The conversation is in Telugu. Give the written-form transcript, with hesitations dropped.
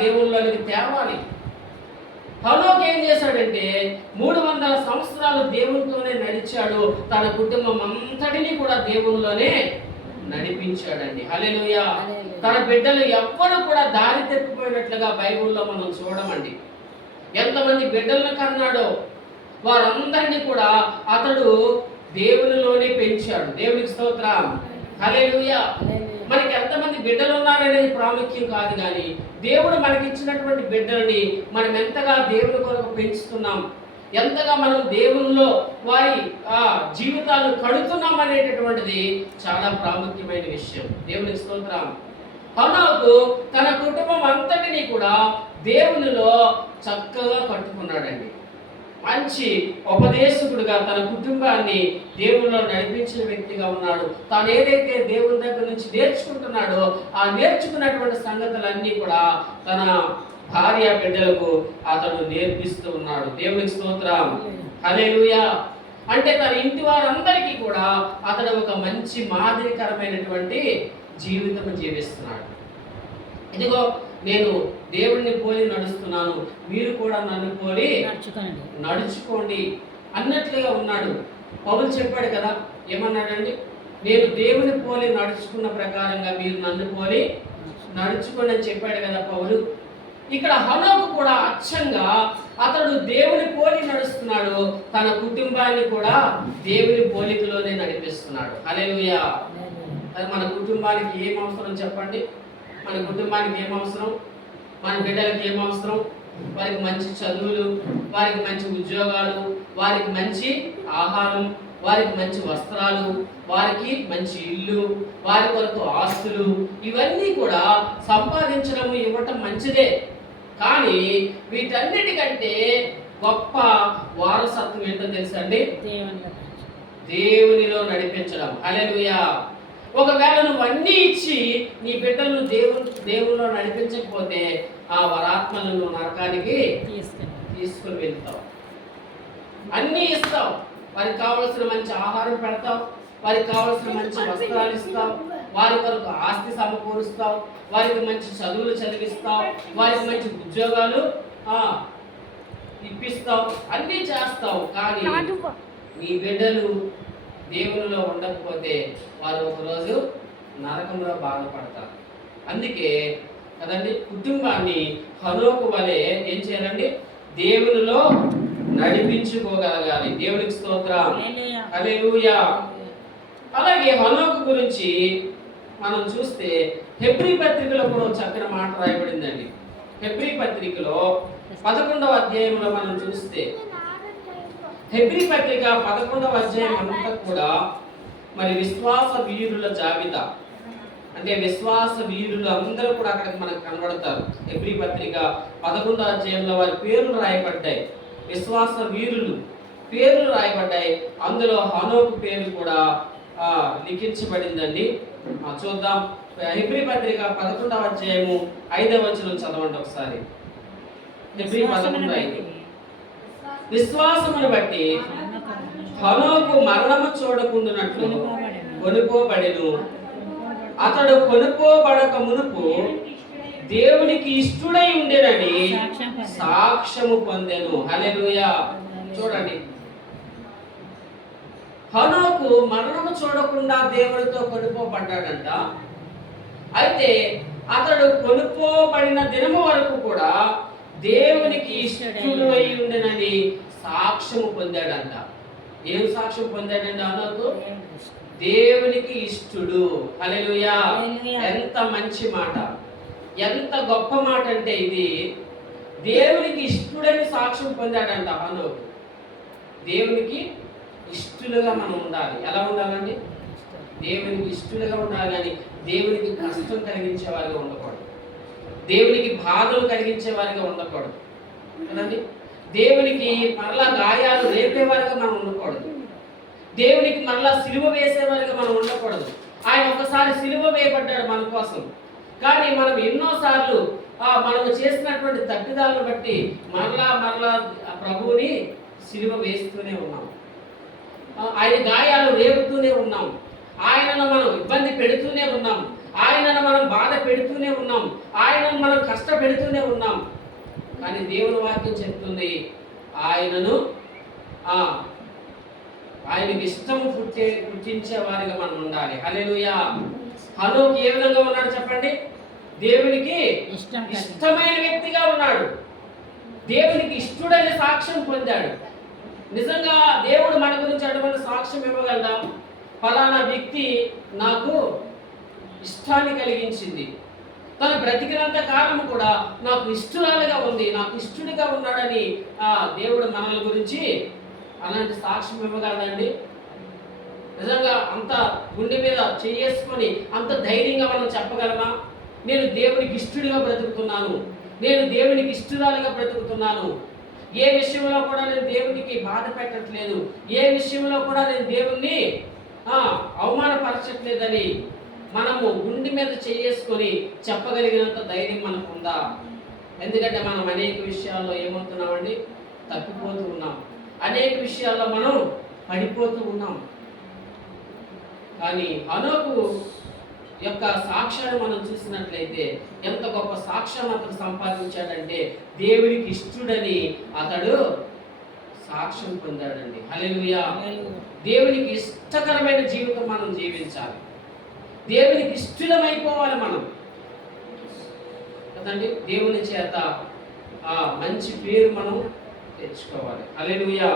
దేవుళ్ళలోనికి తేవాలి. హనోకు ఏం చేశాడంటే 300 సంవత్సరాలు దేవునితోనే నడిచాడు. తన కుటుంబం అంతటిని కూడా దేవునిలోనే నడిపించాడండి. హల్లెలూయా. తన బిడ్డలు ఎవ్వరు కూడా దారి తప్పిపోయినట్లుగా బైబిల్లో మనం చూడమండి. ఎంతమంది బిడ్డలను కన్నాడో వారందరినీ కూడా అతడు దేవునిలోనే పెంచాడు. దేవునికి స్తోత్రం. హల్లెలూయా. మనకి ఎంతమంది బిడ్డలు ఉన్నారనేది ప్రాముఖ్యం కాదు, కానీ దేవుడు మనకిచ్చినటువంటి బిడ్డలని మనం ఎంతగా దేవుని కొరకు పెంచుతున్నాం, ఎంతగా మనం దేవునిలో వారి జీవితాలను కడుతున్నాం అనేటటువంటిది చాలా ప్రాముఖ్యమైన విషయం. దేవునికి స్తోత్రం. హనోకు తన కుటుంబం అంతటినీ కూడా దేవునిలో చక్కగా కట్టుకున్నాడండి. మంచి ఉపదేశకుడుగా తన కుటుంబాన్ని దేవునిలో నడిపించిన వ్యక్తిగా ఉన్నాడు. తాను ఏదైతే దేవుని దగ్గర నుంచి నేర్చుకుంటున్నాడో ఆ నేర్చుకున్నటువంటి సంగతులన్నీ కూడా తన భార్య బిడ్డలకు అతడు నేర్పిస్తూ ఉన్నాడు. దేవునికి స్తోత్రం. హల్లెలూయా. అంటే తన ఇంటి వారందరికీ కూడా అతడు ఒక మంచి మాదిరికరమైనటువంటి జీవితం జీవిస్తున్నాడు. ఇదిగో నేను దేవుడిని పోలి నడుస్తున్నాను, మీరు కూడా నన్ను పోలి నడుచుకోండి అన్నట్లుగా ఉన్నాడు. పౌలు చెప్పాడు కదా, ఏమన్నాడండి? నేను దేవుని పోలి నడుచుకున్న ప్రకారంగా మీరు నన్ను పోలి నడుచుకోండి అని చెప్పాడు కదా పౌలు. ఇక్కడ హనోకు కూడా అచ్చంగా అతడు దేవుని పోలి నడుస్తున్నాడు, తన కుటుంబాన్ని కూడా దేవుని పోలికలోనే నడిపిస్తున్నాడు. హల్లెలూయా. మన కుటుంబానికి ఏం అవసరం చెప్పండి? మన కుటుంబానికి ఏం అవసరం? మన బిడ్డలకి ఏం అవసరం? వారికి మంచి చదువులు, వారికి మంచి ఉద్యోగాలు, వారికి మంచి ఆహారం, వారికి మంచి వస్త్రాలు, వారికి మంచి ఇల్లు, వారి కొరకు ఆస్తులు, ఇవన్నీ కూడా సంపాదించడం ఇవ్వటం మంచిదే. కానీ వీటన్నిటికంటే గొప్ప వారసత్వం ఏంటో తెలుసండి? దేవునిలో నడిపించడం. హల్లెలూయా. ఒకవేళ నువ్వు అన్నీ ఇచ్చి నీ బిడ్డలను దేవునిలో నడిపించకపోతే ఆ వరాత్మలను నువ్వు నరకానికి తీసుకుని వెళ్తావు. అన్నీ ఇస్తావు, వారికి కావలసిన మంచి ఆహారం పెడతావు, వారికి కావలసిన మంచి వస్త్రాలు ఇస్తావు, వారి కొరకు ఆస్తి సమకూరుస్తావు, వారికి మంచి చదువులు చదివిస్తావు, వారికి మంచి ఉద్యోగాలు ఇప్పిస్తావు, అన్నీ చేస్తావు. కానీ నీ బిడ్డలు దేవునిలో ఉండకపోతే వారు ఒకరోజు నరకంలో బాధపడతారు. అందుకే కదండి కుటుంబాన్ని హనోకు వలె ఏం చేయాలండి? దేవునిలో నడిపించుకోగలగాలి. దేవునికి స్తోత్రం. హల్లెలూయా. అలాగే హనోకు గురించి మనం చూస్తే హెబ్రీ పత్రికలో కూడా చక్కని మాట రాయబడిందండి. హెబ్రీ పత్రికలో 11వ అధ్యాయంలో మనం చూస్తే హెబ్రీ పత్రిక 11వ అధ్యాయం అంతా కూడా మరి విశ్వాస వీరుల జాబితా, అంటే విశ్వాస వీరులు అందరూ కూడా అక్కడికి మనకు కనబడతారు. హెబ్రీ పత్రిక 11వ అధ్యాయంలో వారి పేర్లు రాయబడ్డాయి. విశ్వాస వీరులు పేర్లు రాయబడ్డాయి. అందులో హనోకు పేరు కూడా లిఖించబడిందండి. చూద్దాం. హెబ్రీ పత్రిక 11వ అధ్యాయము 5వ వచనం చదవండి ఒకసారి. హెబ్రీ 11:5. విశ్వాసమును బట్టి హనోకు మరణము చూడకుండునట్లు కొనుకోబడెను. అతడు కొనుకోబడక మునుపు దేవునికి ఇష్టుడై ఉండేనని సాక్ష్యము పొందెను. హల్లెలూయా. చూడండి, హనోకు మరణము చూడకుండా దేవుడితో కొనుకోబడ్డాడంట. అయితే అతడు కొనుకోబడిన దినము వరకు కూడా దేవునికి ఇష్టుడై ఉండేనని సాక్ష్యము పొందాడంట. ఏం సాక్ష్యం పొందాడండి హనోకు? దేవునికి ఇష్టుడు. హల్లెలూయా. ఎంత మంచి మాట, ఎంత గొప్ప మాట అంటే ఇది. దేవునికి ఇష్టుడని సాక్ష్యం పొందాడంట హనోకు. దేవునికి ఇష్టలుగా మనం ఉండాలి. ఎలా ఉండాలండి? దేవునికి ఇష్టలుగా ఉండాలి, కానీ దేవునికి కష్టం కలిగించే వారిగా ఉండకూడదు, దేవునికి బాధలు కలిగించే వారిగా ఉండకూడదు కదండి. దేవునికి మరలా గాయాలు రేపేవారిగా మనం ఉండకూడదు, దేవునికి మరలా సిలువ వేసేవారిగా మనం ఉండకూడదు. ఆయన ఒకసారి సిలువ వేయబడ్డాడు మన కోసం, కానీ మనం ఎన్నోసార్లు మనము చేసినటువంటి తప్పిదాలను బట్టి మరలా ప్రభువుని సిలువ వేస్తూనే ఉన్నాం. ఆయన గాయాలు రేపుతూనే ఉన్నాం, ఆయనను మనం ఇబ్బంది పెడుతూనే ఉన్నాం, ఆయనను మనం బాధ పెడుతూనే ఉన్నాం, ఆయనను మనం కష్టపెడుతూనే ఉన్నాం. కానీ దేవుని వాక్యం చెప్తుంది ఆయనను ఆయనకి ఇష్టము పుట్టించే వారిగా మనం ఉండాలి. హల్లెలూయా. హనోకు ఏ విధంగా ఉన్నాడు చెప్పండి? దేవునికి ఇష్టమైన వ్యక్తిగా ఉన్నాడు. దేవునికి ఇష్టడని సాక్ష్యం పొందాడు. నిజంగా దేవుడు మన గురించి అటువంటి సాక్ష్యం ఇవ్వగలడా? ఫలానా వ్యక్తి నాకు ఇష్టాన్ని కలిగించింది, తను బ్రతికినంత కాలం కూడా నాకు ఇష్టరాలుగా ఉంది, నాకు ఇష్టడిగా ఉన్నాడని దేవుడు మనల గురించి అలాంటి సాక్ష్యం ఇవ్వగలడండి? నిజంగా అంత గుండె మీద చేసుకొని అంత ధైర్యంగా మనం చెప్పగలమా? నేను దేవునికి ఇష్టడిగా బ్రతుకుతున్నాను, నేను దేవునికి ఇష్టరాలుగా బ్రతుకుతున్నాను, ఏ విషయంలో కూడా నేను దేవునికి బాధ పెట్టట్లేదు, ఏ విషయంలో కూడా నేను దేవుణ్ణి అవమానపరచట్లేదని మనము గుండె మీద చేసుకొని చెప్పగలిగినంత ధైర్యం మనకు ఉందా? ఎందుకంటే మనం అనేక విషయాల్లో ఏమవుతున్నామండి? తప్పిపోతూ ఉన్నాం. అనేక విషయాల్లో మనం పడిపోతూ ఉన్నాం. కానీ హనోకు యొక్క సాక్ష్యాన్ని మనం చూసినట్లయితే ఎంత గొప్ప సాక్ష్యం అతడు సంపాదించాడంటే దేవుడికి ఇష్టడని అతడు సాక్ష్యం పొందాడండి. హల్లెలూయా. దేవునికి ఇష్టకరమైన జీవితం మనం జీవించాలి. దేవునికి ఇష్టమైపోవాలి మనం కదండి. దేవుని చేత మంచి పేరు మనం తెచ్చుకోవాలి. హల్లెలూయా.